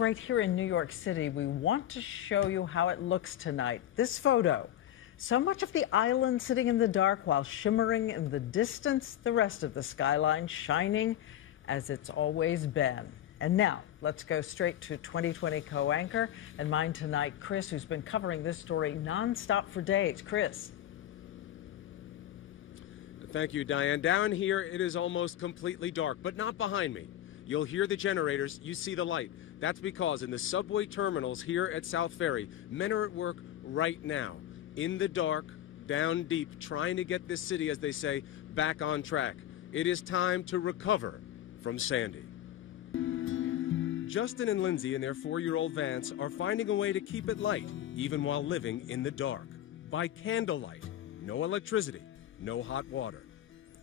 Right here in New York City, we want to show you how it looks tonight. This photo. So much of the island sitting in the dark while shimmering in the distance, the rest of the skyline shining as it's always been. And now, let's go straight to 2020 co-anchor and mine tonight, Chris, who's been covering this story nonstop for days. Chris. Thank you, Diane. Down here, it is almost completely dark, but not behind me. You'll hear the generators, you see the light. That's because in the subway terminals here at South Ferry, men are at work right now, in the dark, down deep, trying to get this city, as they say, back on track. It is time to recover from Sandy. Justin and Lindsay and their 4-year-old Vance are finding a way to keep it light, even while living in the dark. By candlelight, no electricity, no hot water.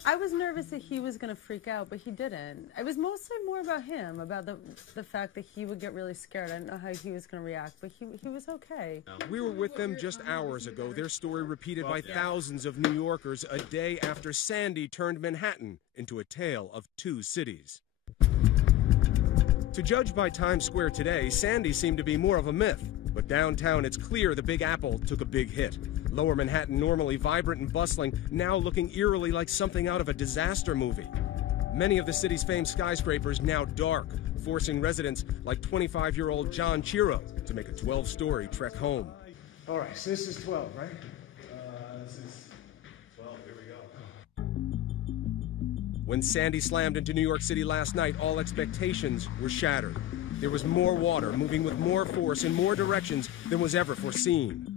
I was nervous that he was going to freak out, but he didn't. It was mostly more about him, about the fact that he would get really scared. I didn't know how he was going to react, but he was okay. We were with them just hours ago, their story repeated by thousands of New Yorkers a day after Sandy turned Manhattan into a tale of two cities. To judge by Times Square today, Sandy seemed to be more of a myth. But downtown, it's clear the Big Apple took a big hit. Lower Manhattan, normally vibrant and bustling, now looking eerily like something out of a disaster movie. Many of the city's famed skyscrapers now dark, forcing residents like 25-year-old John Chiro to make a 12-story trek home. All right, so this is 12, right? This is 12, here we go. When Sandy slammed into New York City last night, all expectations were shattered. There was more water moving with more force in more directions than was ever foreseen.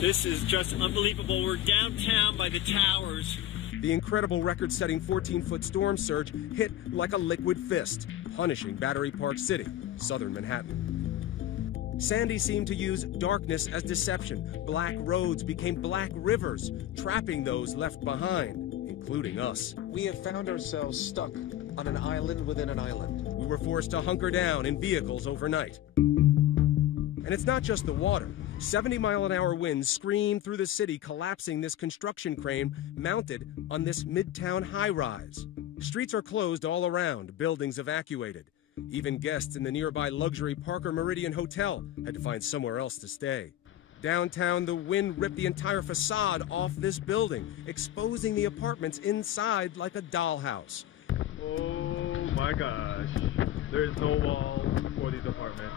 This is just unbelievable. We're downtown by the towers. The incredible record-setting 14-foot storm surge hit like a liquid fist, punishing Battery Park City, southern Manhattan. Sandy seemed to use darkness as deception. Black roads became black rivers, trapping those left behind, including us. We have found ourselves stuck on an island within an island. We were forced to hunker down in vehicles overnight. And it's not just the water. 70-mile-an-hour winds screamed through the city, collapsing this construction crane mounted on this midtown high-rise. Streets are closed all around, buildings evacuated. Even guests in the nearby luxury Parker Meridian Hotel had to find somewhere else to stay. Downtown, the wind ripped the entire facade off this building, exposing the apartments inside like a dollhouse. Oh my gosh, there's no walls for these apartments.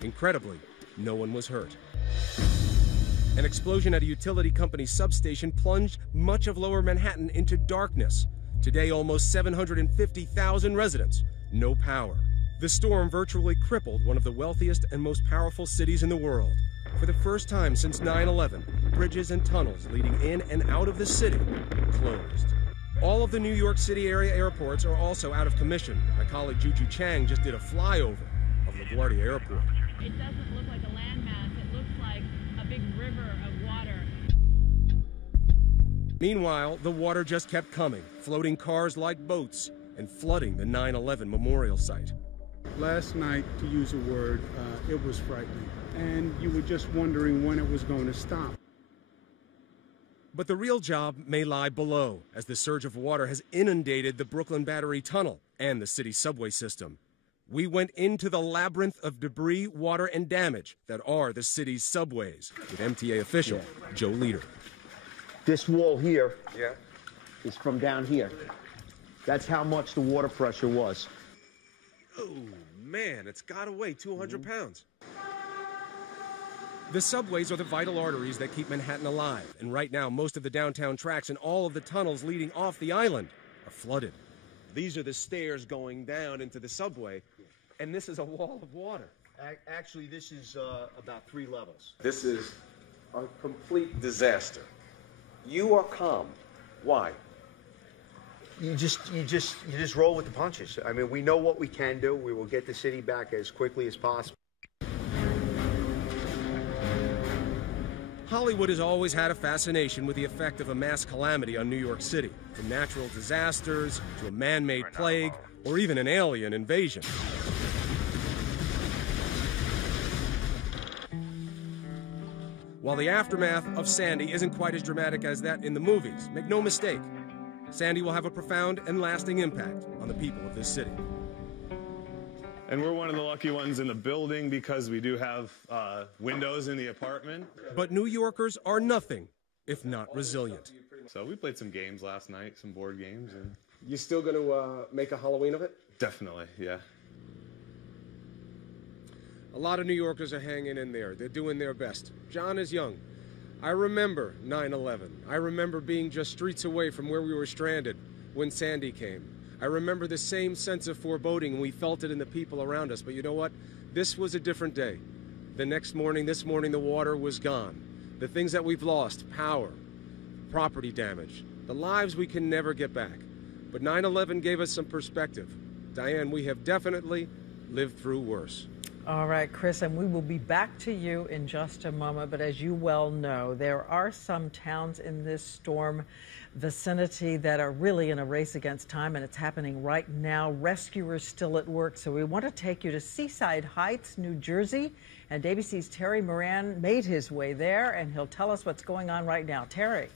Incredibly, no one was hurt. An explosion at a utility company substation plunged much of lower Manhattan into darkness. Today, almost 750,000 residents, no power. The storm virtually crippled one of the wealthiest and most powerful cities in the world. For the first time since 9/11, bridges and tunnels leading in and out of the city closed. All of the New York City area airports are also out of commission. My colleague Juju Chang just did a flyover of LaGuardia Airport. It doesn't look like a landmass. It looks like a big river of water. Meanwhile, the water just kept coming, floating cars like boats and flooding the 9/11 memorial site. Last night, to use a word, it was frightening. And you were just wondering when it was going to stop. But the real job may lie below, as the surge of water has inundated the Brooklyn Battery Tunnel and the city subway system. We went into the labyrinth of debris, water, and damage that are the city's subways, with MTA official Joe Leader. This wall here is from down here. That's how much the water pressure was. Oh, man, it's got to weigh 200 pounds. The subways are the vital arteries that keep Manhattan alive, and right now most of the downtown tracks and all of the tunnels leading off the island are flooded. These are the stairs going down into the subway, and this is a wall of water. Actually, this is about 3 levels. This is a complete disaster. You are calm. Why? You just roll with the punches. I mean, we know what we can do. We will get the city back as quickly as possible. Hollywood has always had a fascination with the effect of a mass calamity on New York City, from natural disasters to a man-made plague or even an alien invasion. While the aftermath of Sandy isn't quite as dramatic as that in the movies, make no mistake, Sandy will have a profound and lasting impact on the people of this city. And we're one of the lucky ones in the building because we do have windows in the apartment. But New Yorkers are nothing if not resilient. So we played some games last night, some board games. And You still going to make a Halloween of it? definitely, yeah. A lot of New Yorkers are hanging in there. They're doing their best. John is young. I remember 9/11. I remember being just streets away from where we were stranded when Sandy came. I remember the same sense of foreboding. We felt it in the people around us. But you know what? This was a different day. This morning, the water was gone. The things that we've lost, power, property damage, the lives we can never get back. But 9/11 gave us some perspective. Diane, we have definitely lived through worse. All right, Chris, and we will be back to you in just a moment. But as you well know, there are some towns in this storm vicinity that are really in a race against time, and it's happening right now. Rescuers still at work. So we want to take you to Seaside Heights, New Jersey. And ABC's Terry Moran made his way there, and he'll tell us what's going on right now. Terry.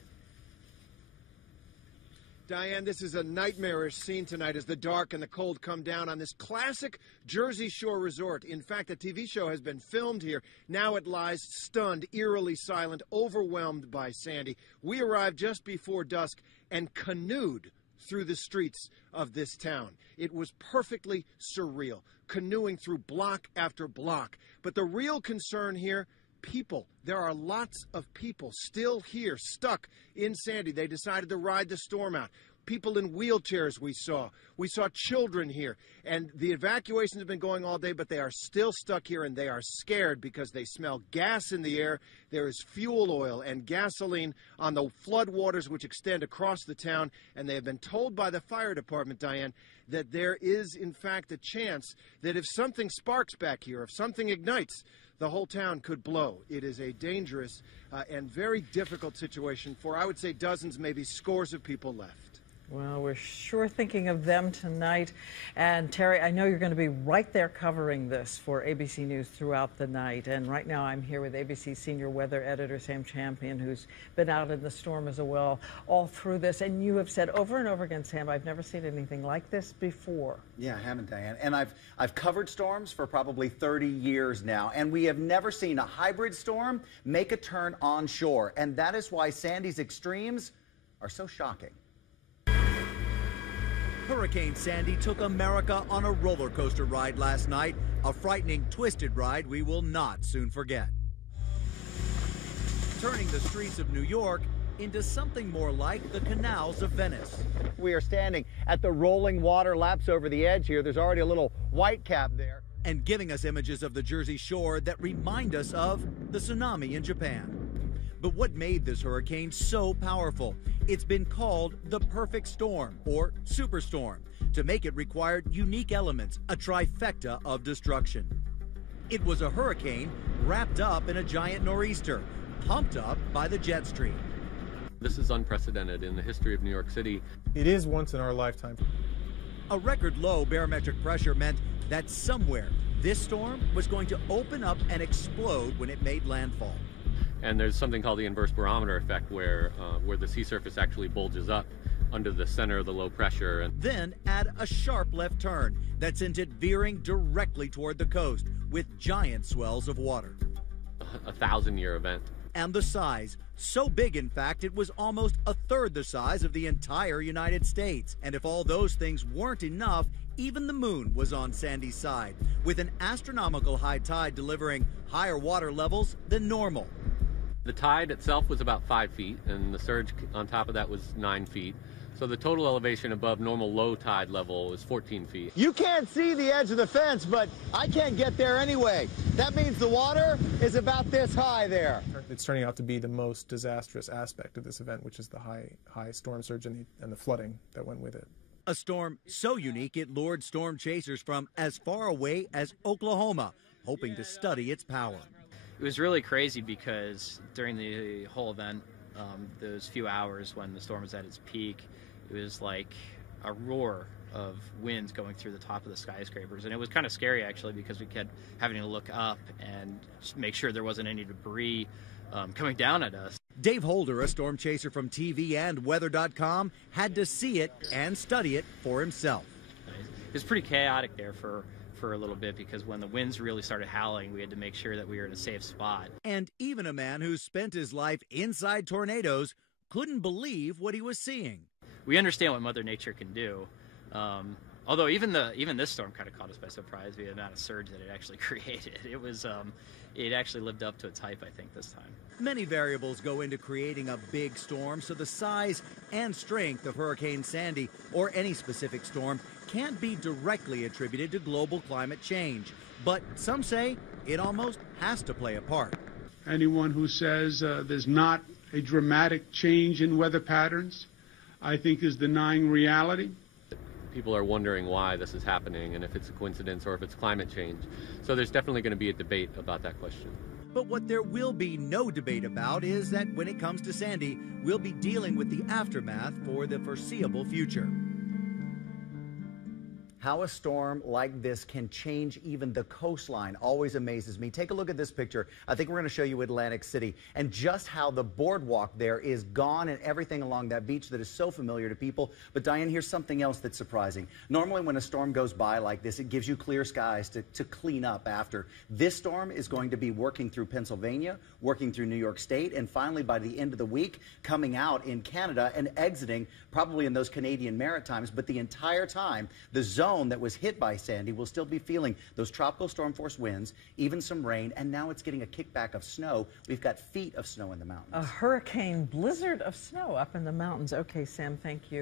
Diane, this is a nightmarish scene tonight as the dark and the cold come down on this classic Jersey Shore resort. In fact, a TV show has been filmed here. Now it lies stunned, eerily silent, overwhelmed by Sandy. We arrived just before dusk and canoed through the streets of this town. It was perfectly surreal, canoeing through block after block. But the real concern here, people. There are lots of people still here, stuck in Sandy. They decided to ride the storm out. People in wheelchairs we saw. We saw children here. And the evacuations have been going all day, but they are still stuck here, and they are scared because they smell gas in the air. There is fuel oil and gasoline on the floodwaters which extend across the town, and they have been told by the fire department, Diane, that there is, in fact, a chance that if something sparks back here, if something ignites, the whole town could blow. It is a dangerous and very difficult situation for, I would say, dozens, maybe scores of people left. Well, we're sure thinking of them tonight. And Terry, I know you're going to be right there covering this for ABC News throughout the night. And right now I'm here with ABC senior weather editor Sam Champion, who's been out in the storm as well all through this. And you have said over and over again, Sam, I've never seen anything like this before. Yeah, I haven't, Diane. And I've covered storms for probably 30 years now, and we have never seen a hybrid storm make a turn onshore. And that is why Sandy's extremes are so shocking. Hurricane Sandy took America on a roller coaster ride last night, a frightening, twisted ride we will not soon forget. Turning the streets of New York into something more like the canals of Venice. We are standing at the rolling water laps over the edge here. There's already a little white cap there. And giving us images of the Jersey Shore that remind us of the tsunami in Japan. But what made this hurricane so powerful? It's been called the perfect storm, or superstorm. To make it required unique elements, a trifecta of destruction. It was a hurricane wrapped up in a giant nor'easter, pumped up by the jet stream. This is unprecedented in the history of New York City. It is once in our lifetime. A record low barometric pressure meant that somewhere this storm was going to open up and explode when it made landfall. And there's something called the inverse barometer effect where the sea surface actually bulges up under the center of the low pressure. And then add a sharp left turn that sent it veering directly toward the coast with giant swells of water. A 1,000-year event. And the size, so big in fact it was almost a third the size of the entire United States. And if all those things weren't enough, even the moon was on Sandy's side, with an astronomical high tide delivering higher water levels than normal. The tide itself was about 5 feet, and the surge on top of that was 9 feet. So the total elevation above normal low tide level is 14 feet. You can't see the edge of the fence, but I can't get there anyway. That means the water is about this high there. It's turning out to be the most disastrous aspect of this event, which is the high storm surge and the flooding that went with it. A storm so unique it lured storm chasers from as far away as Oklahoma, hoping to study its power. It was really crazy because during the whole event, those few hours when the storm was at its peak, it was like a roar of winds going through the top of the skyscrapers. And it was kind of scary, actually, because we kept having to look up and just make sure there wasn't any debris coming down at us. Dave Holder, a storm chaser from TV and weather.com, had to see it and study it for himself. It was pretty chaotic there for for a little bit because when the winds really started howling, we had to make sure that we were in a safe spot. And even a man who spent his life inside tornadoes couldn't believe what he was seeing. We understand what Mother Nature can do. Although even this storm kind of caught us by surprise, the amount of surge that it actually created. It actually lived up to its hype, I think, this time. Many variables go into creating a big storm, so the size and strength of Hurricane Sandy or any specific storm can't be directly attributed to global climate change. But some say it almost has to play a part. Anyone who says there's not a dramatic change in weather patterns, I think is denying reality. People are wondering why this is happening and if it's a coincidence or if it's climate change. So there's definitely going to be a debate about that question. But what there will be no debate about is that when it comes to Sandy, we'll be dealing with the aftermath for the foreseeable future. How a storm like this can change even the coastline always amazes me. Take a look at this picture. I think we're going to show you Atlantic City and just how the boardwalk there is gone and everything along that beach that is so familiar to people. But Diane, here's something else that's surprising. Normally when a storm goes by like this, it gives you clear skies to clean up after. This storm is going to be working through Pennsylvania, working through New York State, and finally by the end of the week, coming out in Canada and exiting probably in those Canadian Maritimes. But the entire time, the zone that was hit by Sandy will still be feeling those tropical storm force winds, even some rain, and now it's getting a kickback of snow. We've got feet of snow in the mountains. A hurricane blizzard of snow up in the mountains. Okay, Sam, thank you.